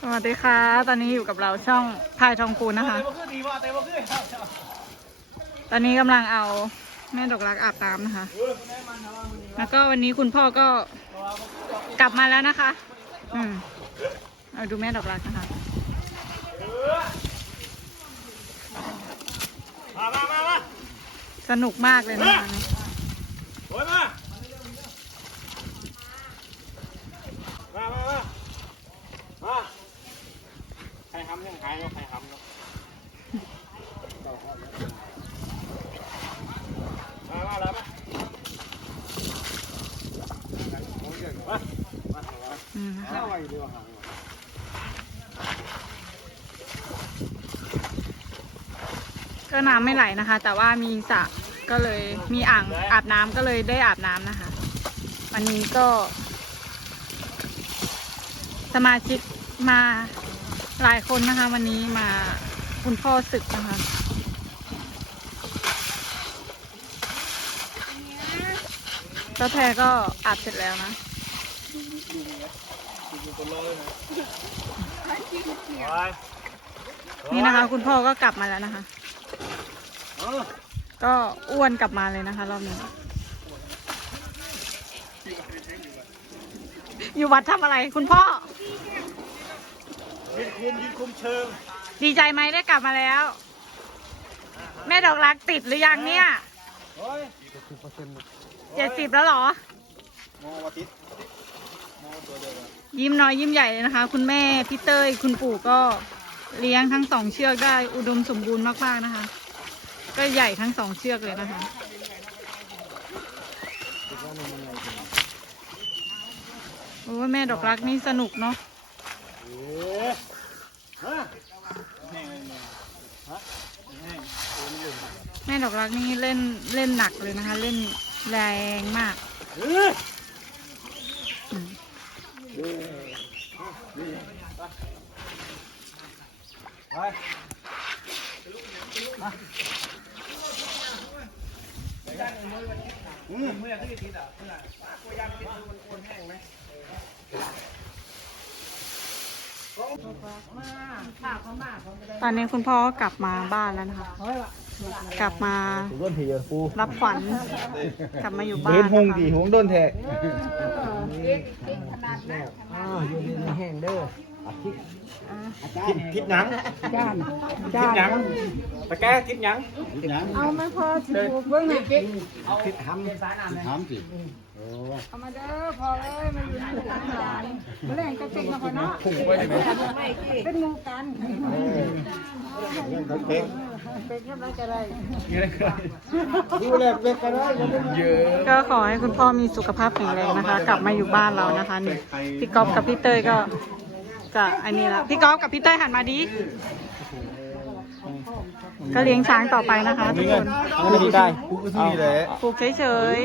สวัสดีค่ะ ตอนนี้อยู่กับเราช่องพายทองคูณนะคะเตะมาขึ้นดีว่าเตะมาขึ้นตอนนี้กำลังเอาแม่ดอกรักอาบน้ำนะคะ แล้วก็วันนี้คุณพ่อก็กลับมาแล้วนะคะ อืมเอาดูแม่ดอกรักนะคะมามามามาสนุกมากเลยนะคะ โอยมามามามามาใคร ทำยังใครทำเนาะมามาแล้วมาอืมนะคะเข้าไปดีกว่าก็น้ำไม่ไหลนะคะ แต่ว่ามีสระก็เลยมีอ่างอาบน้ำก็เลยได้อาบน้ำนะคะ วันนี้ก็ สมาชิกมา หลายคนนะคะ วันนี้มาคุณพ่อศึกนะคะเจ้าแพรก็อาบเสร็จแล้วนะนี่นะคะ คุณพ่อก็กลับมาแล้วนะคะ ก็อ้วนกลับมาเลยนะคะ รอบนี้ อยู่วัดทำอะไรคุณพ่อ คุมยืนคุมเชิงดีใจไหมได้กลับมาแล้ว แม่ดอกรักติดหรือยังเนี่ยโอ้ยเจ็ดสิบแล้วเหรอ มองมาติดมองตัวเดียวยิ้มน้อยยิ้มใหญ่เลยนะคะ คุณแม่พี่เต้ยคุณปู่ก็เลี้ยงทั้งสองเชือกได้อุดมสมบูรณ์มากๆนะคะ ก็ใหญ่ทั้งสองเชือกเลยนะคะ โอ้ยแม่ดอกรักนี่สนุกเนาะ เอ๊ะฮะแห้งเลยเนี่ยฮะแห้งโอ้ยมันหลุด แม่ ดอกรักนี่เล่นเล่นหนักเลยนะคะ เล่นแรงมากเฮ้ยอืมไปอืมเมื่อที่ติดอะเมื่อกูยังติดมันคนแห้งไหมตอนนี้คุณพ่อก็กลับมาบ้านแล้วนะคะ กลับมาต้นเทียปูรับขวัญกลับมาอยู่บ้านเห็นหงนะคะดีหงโดนแทกอยู่ในแห้งเด้อทิศทิศหนังจ้านทิศหนังตะแกทิศหนังเอาไม่พอสิบุกเบิ่งหน่อยสิทิศทำถามสิเอามาเด้อพอเอ้ยมาอยู่ในหลานหลานมาแรงกระติกมาพอเนาะเป็นหมูกัน เป็กเป็นยังไงก็ได้ดูแลเป็กก็ได้เยอะก็ขอให้คุณพ่อมีสุขภาพแข็งแรงนะคะ กลับมาอยู่บ้านเรานะคะนี่พี่ก๊อฟกับพี่เต้ยก็จะอันนี้ละพี่ก๊อฟกับพี่เต้ยหันมาดีก็เลี้ยงช้างต่อไปนะคะทุกคนไม่ดีได้กูก็ที่แหละปลูกเฉย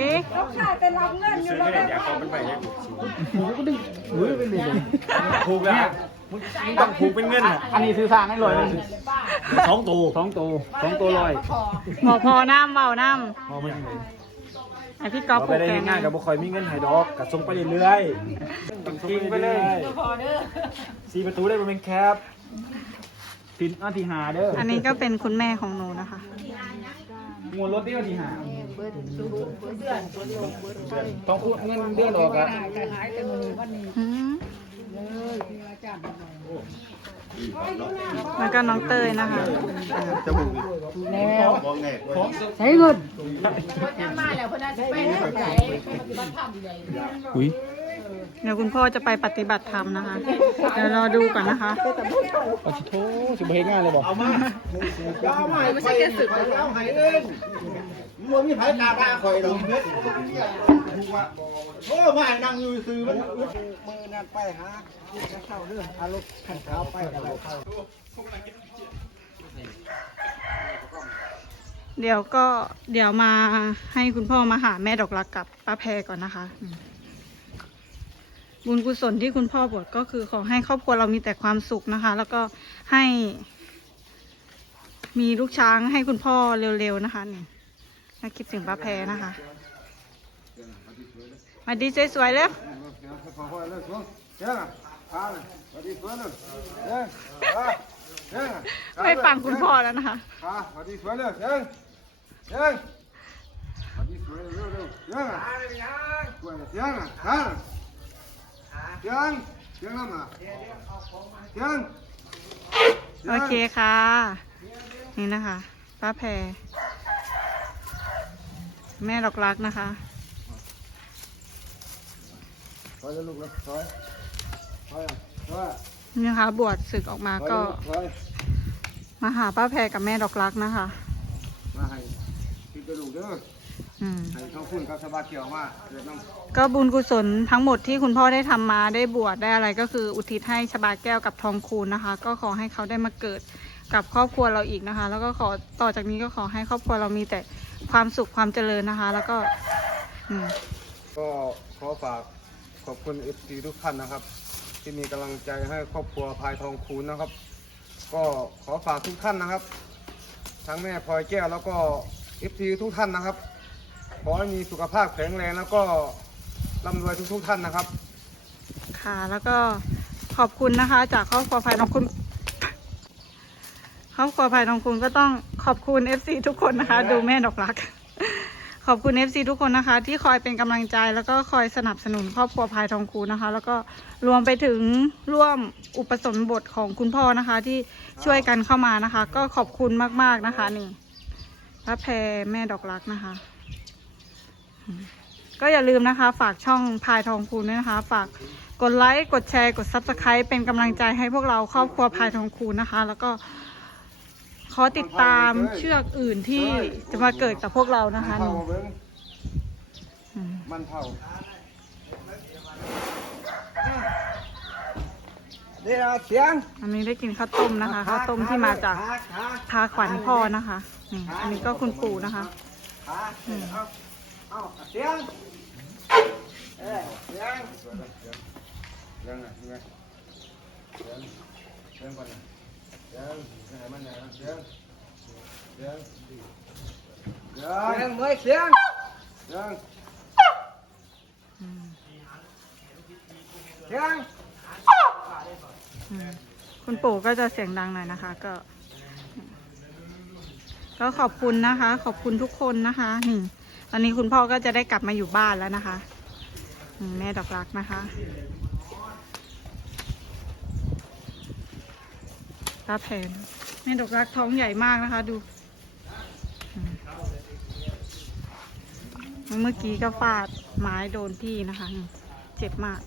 ข้าไปรับเงินอยู่แล้วอยากเอาเป็นไปเนี่ยผูกก็ดึงมือเป็นเลยผูกแล้ว ต้องผูกเป็นเงินอะอันนี้ซื้อสร้างให้ลอยเลยสองตัวสองตัวสองตัวลอยๆบอกพอน้ำเบาน้พอไม่ได้ำไอพี่ก๊อฟปลูไปกได้แกง่ายกับบุคอยมีเงินหายดอกกับส่งไปเรื่อยๆกินไปเลยสี่ประตูได้เป็นแคปติดอันที่หาเด้ออันนี้ก็เป็นคุณแม่ของหนูนะคะงวดรถที่อันที่หาต้องพูดเงินเดือนออกอะอืม แล้วก็น้องเต้ยนะคะจมูกแล้วมองไงใช้เงินอุ้ย เดี๋ยวคุณพ่อจะไปปฏิบัติธรรมนะคะ เดี๋ยวรอดูก่อนนะคะ เอาชิโต้สิบเฮง่ายเลยบอกเอามาเอามาไม่ใช่แค่สึกเอาหายเองมันมีไผ่ตาบ้าคอยดอกเม็ดโอ้มานั่งอยู่ซื้อมันมือนั่นไปหาเข้าเรื่องเอารถขันเท้าไปอะไรเข้าเดี๋ยวก็เดี๋ยวมาให้คุณพ่อมาหาแม่ดอกรักกับป้าแพรก่อนนะคะอืม บุญกุศลที่คุณพ่อบวชก็คือขอให้ครอบครัวเรามีแต่ความสุขนะคะ แล้วก็ให้ มีลูกช้างให้คุณพ่อเร็วๆนะคะนี่น่าคิดถึงป้าแพรนะคะ มาดีสวยๆเลยเขาสวัสดีสวยเลยเด้อขาเด้อไม่ฟังคุณพ่อแล้วนะคะขาดีสวยเลยเด้อเด้อสวัสดีสวยเร็วเร็วเด้อสวยเลยเด้ อขาเด้อเด้อน้ำมาเด้อโอเคค่ะ นี่นะคะ ป้าแพรแม่ดอกรักนะคะถอยแล้วลูกแล้วถอยถอยถอยนี่นะคะ บวชศึกออกมาก็ ถอยมาหาป้าแพรกับแม่ดอกรักนะคะ มาให้กินกระดูกเด้อ ให้เขาคุณกับสบายเกี่ยวมาเกิดน้ำก็บุญกุศลทั้งหมดที่คุณพ่อได้ทำมาได้บวชได้อะไรก็คืออุทิศให้ชบาแก้วกับทองคูณนะคะ ก็ขอให้เขาได้มาเกิดกับครอบครัวเราอีกนะคะ แล้วก็ขอต่อจากนี้ก็ขอให้ครอบครัวเรามีแต่ความสุขความเจริญนะคะ แล้วก็อืม ก็ขอฝากขอบคุณเอฟซีทุกท่านนะครับ ที่มีกำลังใจให้ครอบครัวพายทองคูณนะครับ ก็ขอฝากทุกท่านนะครับ ทั้งแม่พลอยแก้วแล้วก็เอฟซีทุกท่านนะครับ ขอให้มีสุขภาพแข็งแรงแล้วก็ร่ำรวยทุกๆท่านนะครับ ค่ะ แล้วก็ขอบคุณนะคะ จากครอบครัวภายทองคุณครอบครัวภายทองคุณก็ต้องขอบคุณ FC ทุกคนนะคะ ดูแม่ดอกรัก ขอบคุณ FC ทุกคนนะคะ ที่คอยเป็นกำลังใจแล้วก็คอยสนับสนุนครอบครัวภายทองคูณนะคะ แล้วก็รวมไปถึงร่วมอุปสมบทของคุณพ่อนะคะ ที่ช่วยกันเข้ามานะคะ ก็ขอบคุณมากๆนะคะนี่พระแพรแม่ดอกรักนะคะ ก็อย่าลืมนะคะ ฝากช่องพายทองคูณด้วยนะคะ ฝากกดไลค์กดแชร์กดซับสไคร b e เป็นกำลังใจให้พวกเราครอบครัวพายทองคูณนะคะ แล้วก็ขอติดตามเชือกอื่นที่จะมาเกิดกับพวกเรานะคะมันนี่เผาเบิ้งอืมมันเผาเดี๋ยวเสียงอันนี้ได้กินข้าวต้มนะคะข้าวต้มที่มาจากพาขวัญพ่อนะคะนี่อันนี้ก็คุณปู่นะคะขา เอาเอาเสียงเอ้ยเสียงเสียงเสียงเสียงเสียงก่อนนะเสียงเสียงให้มันนะเสียงเสียงเสียงเสียงเมื่อยเสียงเสียงเสียงคุณปู่ก็จะเสียงดังหน่อยนะคะ ก็ ก็ขอบคุณนะคะ ขอบคุณทุกคนนะคะนี่ ตอนนี้คุณพ่อก็จะได้กลับมาอยู่บ้านแล้วนะคะ แม่ดอกรักนะคะ ตาแผนแม่ดอกรักท้องใหญ่มากนะคะ ดูเมื่อกี้ก็ฟาดไม้โดนพี่นะคะ เจ็บมาก